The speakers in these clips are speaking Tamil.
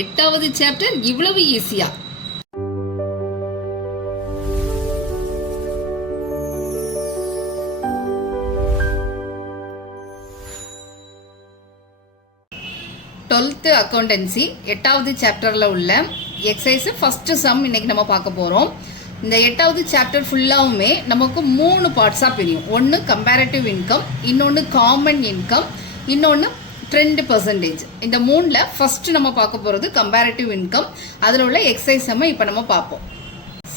8வது சாப்டர் இவ்வளவு ஈஸியா? டுவெல்த் அக்கௌண்டன்சி 8வது சாப்டரில் உள்ள எக்ஸசைஸ் ஃபஸ்ட்டு சம் இன்னைக்கு நம்ம பார்க்க போகிறோம். இந்த 8வது சாப்டர் ஃபுல்லாகவுமே நமக்கு 3 பார்ட்ஸாக பிரியும். ஒன்று கம்பேரிட்டிவ் இன்கம், இன்னொன்று காமன் இன்கம், இன்னொன்று ட்ரெண்ட் பர்சன்டேஜ். இந்த 3ல் ஃபஸ்ட்டு நம்ம பார்க்க போகிறது கம்பேரிட்டிவ் இன்கம். அதில் உள்ள எக்ஸசைஸ் சம்மை இப்போ நம்ம பார்ப்போம்.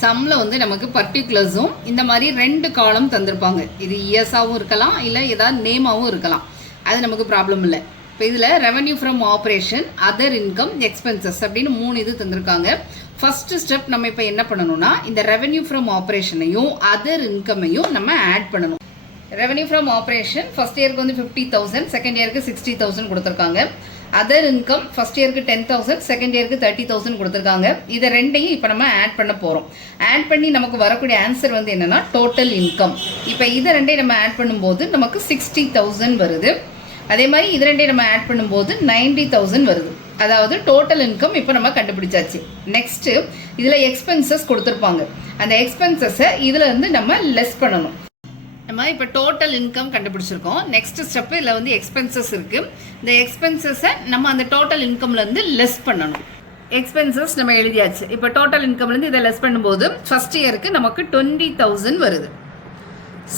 சம்மில் வந்து நமக்கு பர்டிகுலர்ஸும் இந்த மாதிரி 2 காலம் தந்திருப்பாங்க. இது இயர்ஸாகவும் இருக்கலாம், இல்லை ஏதாவது நேமாகவும் இருக்கலாம். அது நமக்கு ப்ராப்ளம் இல்லை. இப்போ இதில் revenue from operation, other income, expenses அப்படின்னு 3 இது தந்திருக்காங்க. ஃபஸ்ட்டு ஸ்டெப் நம்ம இப்போ என்ன பண்ணணும்னா, இந்த ரெவன்யூ ஃப்ரம் ஆப்ரேஷனையும் அதர் இன்கமையும் நம்ம ஆட் பண்ணணும். ரெவன்யூ ஃப்ரம் ஆப்ரேஷன் ஃபஸ்ட் இயருக்கு வந்து 50,000, செகண்ட் இயருக்கு 60,000 கொடுத்துருக்காங்க. அதர் இன்கம் ஃபஸ்ட் இயருக்கு 10,000, செகண்ட் இயருக்கு 30,000 கொடுத்துருக்காங்க. இதை ரெண்டையும் இப்போ நம்ம ஆட் பண்ண போகிறோம். ஆட் பண்ணி நமக்கு வரக்கூடிய ஆன்சர் வந்து என்னென்னா டோட்டல் இன்கம். இப்போ இதை ரெண்டையும் நம்ம ஆட் பண்ணும்போது நமக்கு 60,000 வருது. அதே மாதிரி இது ரெண்டையும் நம்ம ஆட் பண்ணும்போது 90,000 வருது. அதாவது டோட்டல் இன்கம் இப்போ நம்ம கண்டுபிடிச்சாச்சு. நெக்ஸ்ட்டு இதில் எக்ஸ்பென்சஸ் கொடுத்துருப்பாங்க. அந்த எக்ஸ்பென்சஸை இதில் இருந்து நம்ம லெஸ் பண்ணணும். நம்ம இப்போ டோட்டல் இன்கம் கண்டுபிடிச்சிருக்கோம். நெக்ஸ்ட் ஸ்டெப் இதில் வந்து எக்ஸ்பென்சஸ் இருக்குது. இந்த எக்ஸ்பென்சஸை நம்ம அந்த டோட்டல் இன்கம்லேருந்து லெஸ் பண்ணணும். எக்ஸ்பென்சஸ் நம்ம எழுதியாச்சு. இப்போ டோட்டல் இன்கம்லேருந்து இதை லெஸ் பண்ணும்போது ஃபஸ்ட் இயருக்கு நமக்கு 20,000 வருது.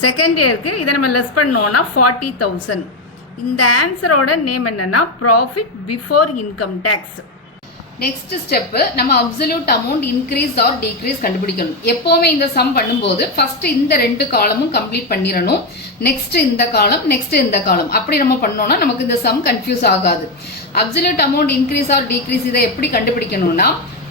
செகண்ட் இயருக்கு இதை நம்ம லெஸ் பண்ணோன்னா 40,000. இந்த ஆன்சரோட நேம் என்னன்னா profit before income tax. Next step நம்ம absolute amount increase or decrease கண்டுபிடிக்கணும். எப்போவுமே இந்த சம் பண்ணும்போது ஃபஸ்ட்டு இந்த 2 காலமும் கம்ப்ளீட் பண்ணிடணும். நெக்ஸ்ட் இந்த காலம், நெக்ஸ்ட் இந்த காலம், அப்படி நம்ம பண்ணோம்னா நமக்கு இந்த சம் கன்ஃபியூஸ் ஆகாது. Absolute amount increase or degrees இதை எப்படி கண்டுபிடிக்கணும்னா,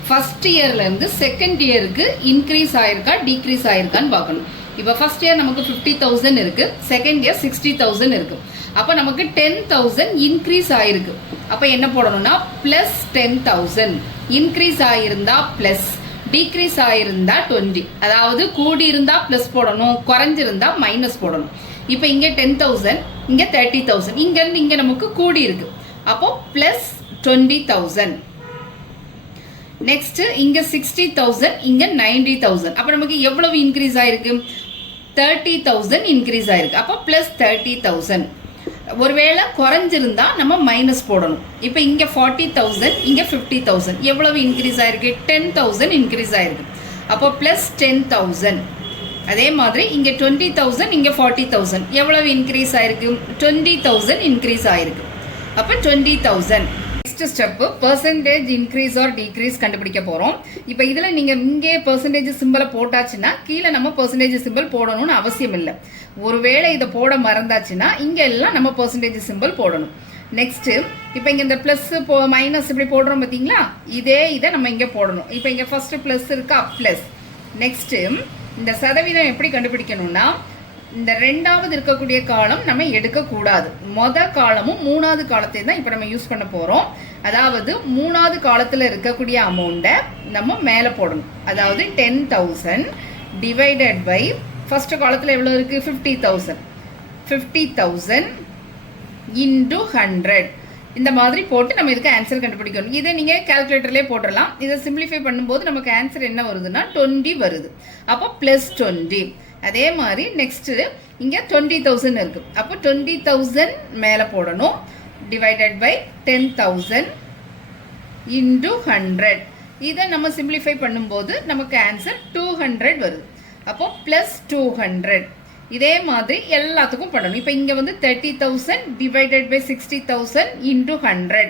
ஃபஸ்ட் இயர்லேருந்து செகண்ட் இயருக்கு இன்க்ரீஸ் ஆயிருக்கா டிக்ரீஸ் ஆயிருக்கான்னு பார்க்கணும். இப்போ ஃபஸ்ட் இயர் நமக்கு 50,000 இருக்குது, செகண்ட் இயர் 60,000 இருக்குது. அப்போ நமக்கு 10,000 இன்க்ரீஸ் ஆயிருக்கு. அப்போ என்ன போடணும்னா ப்ளஸ் 10,000. இன்க்ரீஸ் ஆகிருந்தா ப்ளஸ், டிக்ரீஸ் ஆகிருந்தா 20. அதாவது கூடி இருந்தால் ப்ளஸ் போடணும், குறைஞ்சிருந்தா மைனஸ் போடணும். இப்போ இங்கே 10,000, இங்கே 30,000, இங்கேருந்து இங்கே நமக்கு கூடி இருக்கு. அப்போ ப்ளஸ் 20,000. நெக்ஸ்ட்டு இங்கே 60,000, இங்கே 90,000. அப்போ நமக்கு எவ்வளவு இன்க்ரீஸ் ஆயிருக்கு? 30,000 இன்க்ரீஸ் ஆயிருக்கு. அப்போ ப்ளஸ் 30,000. ஒருவேளை குறைஞ்சிருந்தா நம்ம மைனஸ் போடணும். இப்போ இங்கே 40,000, இங்கே 50,000. எவ்வளவு இன்க்ரீஸ் ஆயிருக்கு? 10,000 இன்க்ரீஸ் ஆயிருக்கு. அப்போ ப்ளஸ் 10,000. அதே மாதிரி இங்கே 20,000, இங்கே 40,000. எவ்வளவு இன்க்ரீஸ் ஆயிருக்கு? 20,000 இன்க்ரீஸ் ஆயிருக்கு. அப்போ 20,000. Next step percentage increase or degrees கண்டுபிடிக்க போகிறோம். இப்போ இதில் நீங்கள் இங்கே பர்சன்டேஜ் சிம்பிளை போட்டாச்சுன்னா கீழே நம்ம பர்சன்டேஜ் சிம்பிள் போடணும்னு அவசியம் இல்லை. ஒருவேளை இதை போட மறந்தாச்சுன்னா இங்கே எல்லாம் நம்ம பர்சன்டேஜ் சிம்பிள் போடணும். நெக்ஸ்ட்டு இப்போ இங்கே இந்த ப்ளஸ் மைனஸ் இப்படி போடுறோம் பார்த்தீங்களா, இதை நம்ம இங்கே போடணும். இப்போ இங்கே ஃபஸ்ட்டு ப்ளஸ் இருக்கா, ப்ளஸ். நெக்ஸ்ட்டு இந்த சதவீதம் எப்படி கண்டுபிடிக்கணும்னா, இந்த 2வது இருக்கக்கூடிய காலம் நம்ம எடுக்கக்கூடாது. காலமும் 3வது காலத்தையும் தான் இப்போ நம்ம யூஸ் பண்ண போகிறோம். அதாவது 3வது காலத்தில் இருக்கக்கூடிய அமௌண்ட்டை நம்ம மேலே போடணும். அதாவது 10,000 டிவைடட் பை ஃபஸ்ட்டு காலத்தில் எவ்வளோ இருக்குது? 50,000. 50,000 இன்டு 100. இந்த மாதிரி போட்டு நம்ம இதுக்கு ஆன்சர் கண்டுபிடிக்கணும். இதை நீங்கள் கால்குலேட்டர்லேயே போட்டுடலாம். இதை சிம்பிளிஃபை பண்ணும்போது நமக்கு ஆன்சர் என்ன வருதுன்னா 20 வருது. அப்போ ப்ளஸ் 20. அதே மாதிரி நெக்ஸ்ட்டு இங்கே 20,000 இருக்குது. அப்போ 20,000 மேலே போடணும். Divided by 10,000 into 100. இதை நம்ம சிம்பிளிஃபை பண்ணும்போது நமக்கு ஆன்சர் 200 வருது. அப்போ ப்ளஸ் 200. இதே மாதிரி எல்லாத்துக்கும் பண்ணணும். இப்போ இங்கே வந்து 30,000 டிவைடட் பை 60,000 இன்டு 100.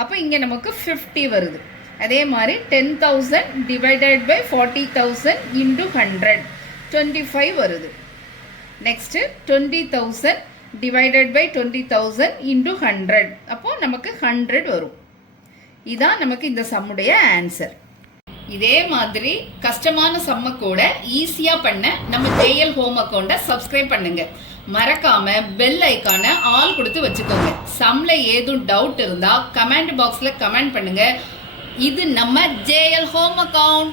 அப்போ இங்கே நமக்கு 50 வருது. அதே மாதிரி 10,000 டிவைடட் பை 40,000 இன்டு 100, 25 வருது. Next 20,000 divided by 20,000 into 100. அப்போது நமக்கு 100 வரும். இதுதான் நமக்கு இந்த சம்முடைய ஆன்சர். இதே மாதிரி கஷ்டமான சம்ம கூட ஈஸியாக பண்ண நம்ம ஜேஎல் ஹோம் அக்கௌண்ட்டை சப்ஸ்கிரைப் பண்ணுங்க. மறக்காம பெல் ஐக்கானை ஆல் கொடுத்து வச்சுக்கோங்க. சம்ல ஏதும் டவுட் இருந்தால் கமெண்ட் பாக்ஸில் கமெண்ட் பண்ணுங்க. இது நம்ம ஜேஎல் ஹோம் அக்கௌண்ட்.